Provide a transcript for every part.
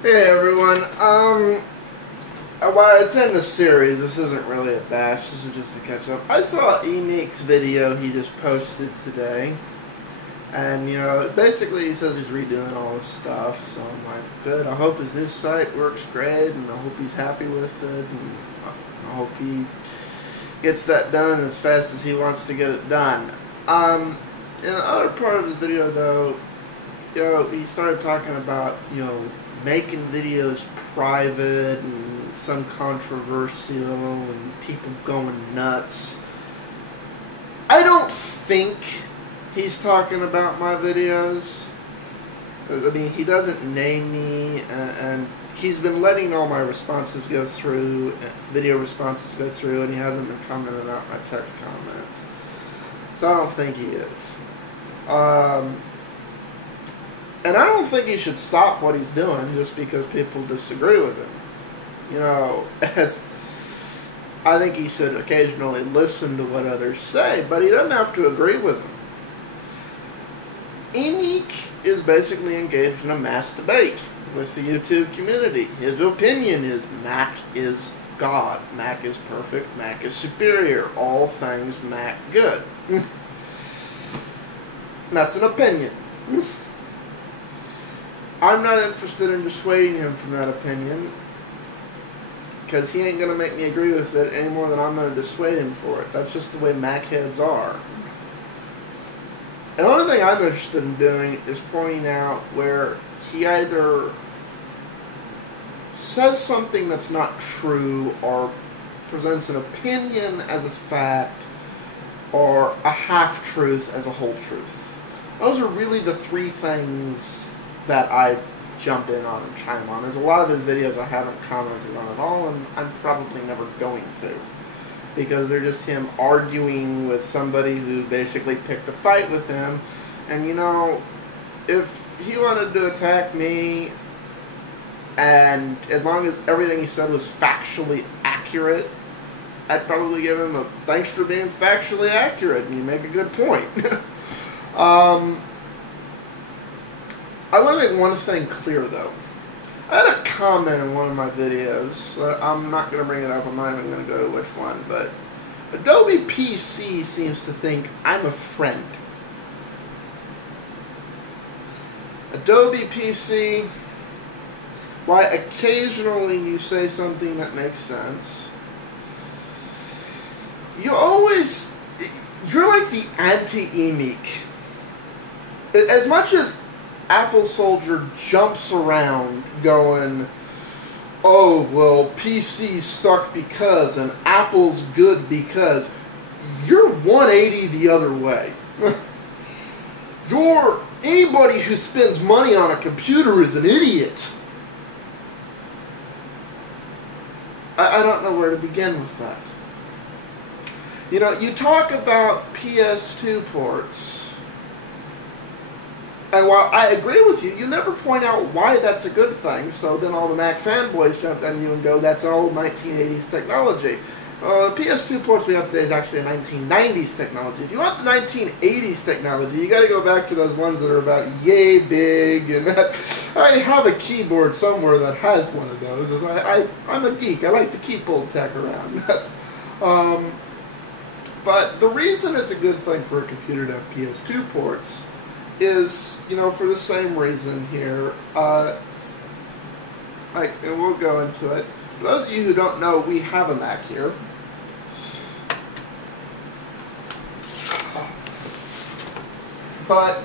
Hey everyone, while it's in the series, this isn't really a bash, this is just a catch up. I saw Emeek's video he just posted today, and basically he says he's redoing all this stuff, so I'm like, good, I hope his new site works great, and I hope he's happy with it, and I hope he gets that done as fast as he wants to get it done. In the other part of the video though, he started talking about, making videos private and some controversial and people going nuts. I don't think he's talking about my videos. I mean, he doesn't name me, and he's been letting all my responses go through, video responses go through, and he hasn't been commenting out my text comments. So I don't think he is. And I don't think he should stop what he's doing just because people disagree with him. I think he should occasionally listen to what others say, but he doesn't have to agree with them. Emeek is basically engaged in a mass debate with the YouTube community. His opinion is Mac is God. Mac is perfect. Mac is superior. All things Mac good. That's an opinion. I'm not interested in dissuading him from that opinion because he ain't going to make me agree with it any more than I'm going to dissuade him for it. That's just the way Mac heads are. And the only thing I'm interested in doing is pointing out where he either says something that's not true or presents an opinion as a fact or a half-truth as a whole truth. Those are really the three things that I jump in on and chime on. There's a lot of his videos I haven't commented on at all, and I'm probably never going to, because they're just him arguing with somebody who basically picked a fight with him. And if he wanted to attack me, and as long as everything he said was factually accurate, I'd probably give him a thanks for being factually accurate, and you make a good point. I want to make one thing clear, though. I had a comment in one of my videos. I'm not going to bring it up. I'm not even going to go to which one. But AdobePC seems to think I'm a friend. AdobePC, why occasionally you say something that makes sense, you're like the anti-Emeek. As much as AppleSoldier jumps around going, oh, well, PCs suck because, and Apple's good because, you're 180 the other way. Anybody who spends money on a computer is an idiot. I don't know where to begin with that. You talk about PS2 ports, and while I agree with you, you never point out why that's a good thing, so then all the Mac fanboys jump on you and go, that's old 1980s technology. The PS2 ports we have today is actually a 1990s technology. If you want the 1980s technology, you gotta go back to those ones that are about yay big, and I have a keyboard somewhere that has one of those. I'm a geek, I like to keep old tech around. But the reason it's a good thing for a computer to have PS2 ports is, for the same reason here, and we'll go into it. For those of you who don't know, we have a Mac here. But,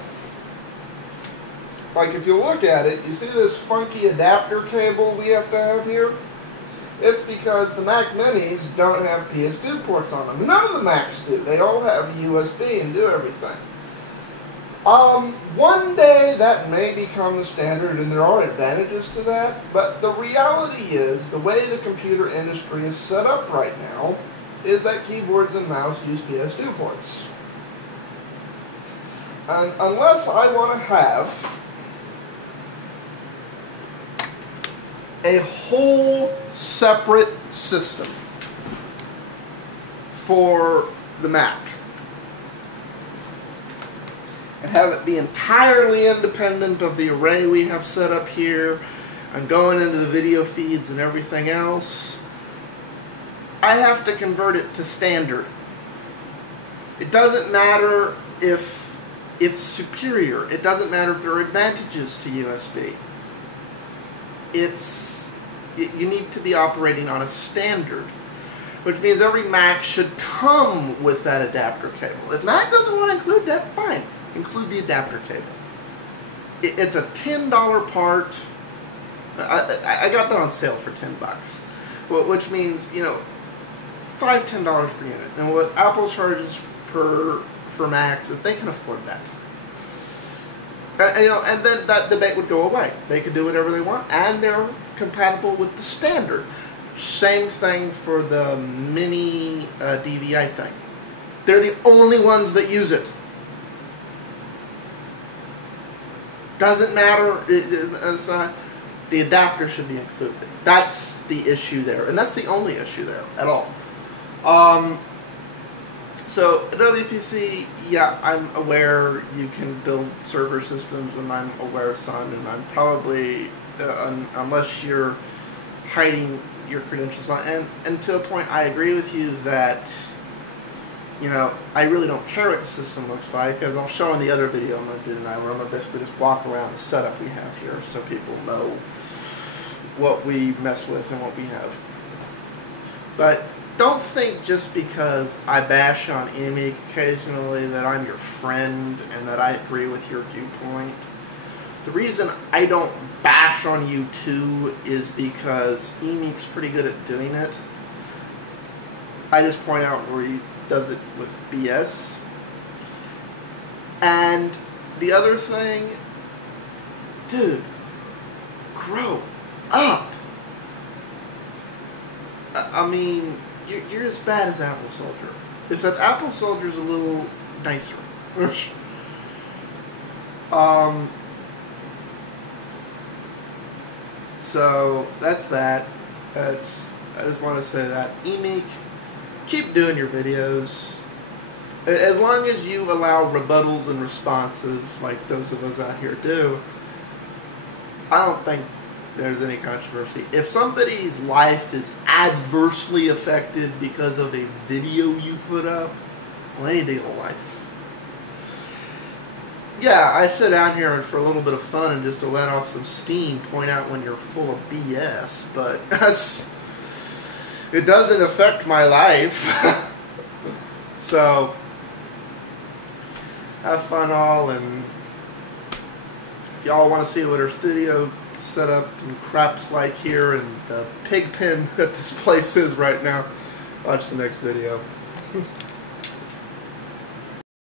if you look at it, you see this funky adapter cable we have to have here? It's because the Mac Minis don't have PS2 ports on them. None of the Macs do. They all have USB and do everything. One day that may become the standard, and there are advantages to that, but the reality is, the way the computer industry is set up right now, is that keyboards and mouse use PS2 ports. And unless I want to have a whole separate system for the Mac, and have it be entirely independent of the array we have set up here, I'm going into the video feeds and everything else, I have to convert it to standard. It doesn't matter if it's superior. It doesn't matter if there are advantages to USB. You need to be operating on a standard, which means every Mac should come with that adapter cable. If Mac doesn't want to include that, fine. Include the adapter cable. It's a $10 part. I got that on sale for $10, which means, you know, $5–10 per unit. And what Apple charges for Macs, if they can afford that. You know, and then that debate would go away. They could do whatever they want, and they're compatible with the standard. Same thing for the mini DVI thing. They're the only ones that use it. Doesn't matter. The adapter should be included. That's the issue there, and that's the only issue there at all. So AdobePC, yeah, I'm aware you can build server systems, and I'm aware, son, and I'm probably, unless you're hiding your credentials on, and to a point I agree with you that, you know, I really don't care what the system looks like, as I'll show in the other video I'm going to do tonight, where I'm going to basically just walk around the setup we have here so people know what we mess with and what we have. But don't think just because I bash on Emeek occasionally that I'm your friend and that I agree with your viewpoint. The reason I don't bash on you too is because Emeek's pretty good at doing it. I just point out where he does it with BS. And the other thing, dude, grow up. I mean, you're as bad as AppleSoldier. Except AppleSoldier's a little nicer. So that's that. I just want to say that. Emeek, keep doing your videos. As long as you allow rebuttals and responses like those of us out here do, I don't think there's any controversy. If somebody's life is adversely affected because of a video you put up, well, they need to get a life. Yeah, I sit down here and for a little bit of fun and just to let off some steam, point out when you're full of BS, but it doesn't affect my life. So, have fun all, and if y'all want to see what our studio setup and crap's like here and the pig pen that this place is right now, watch the next video.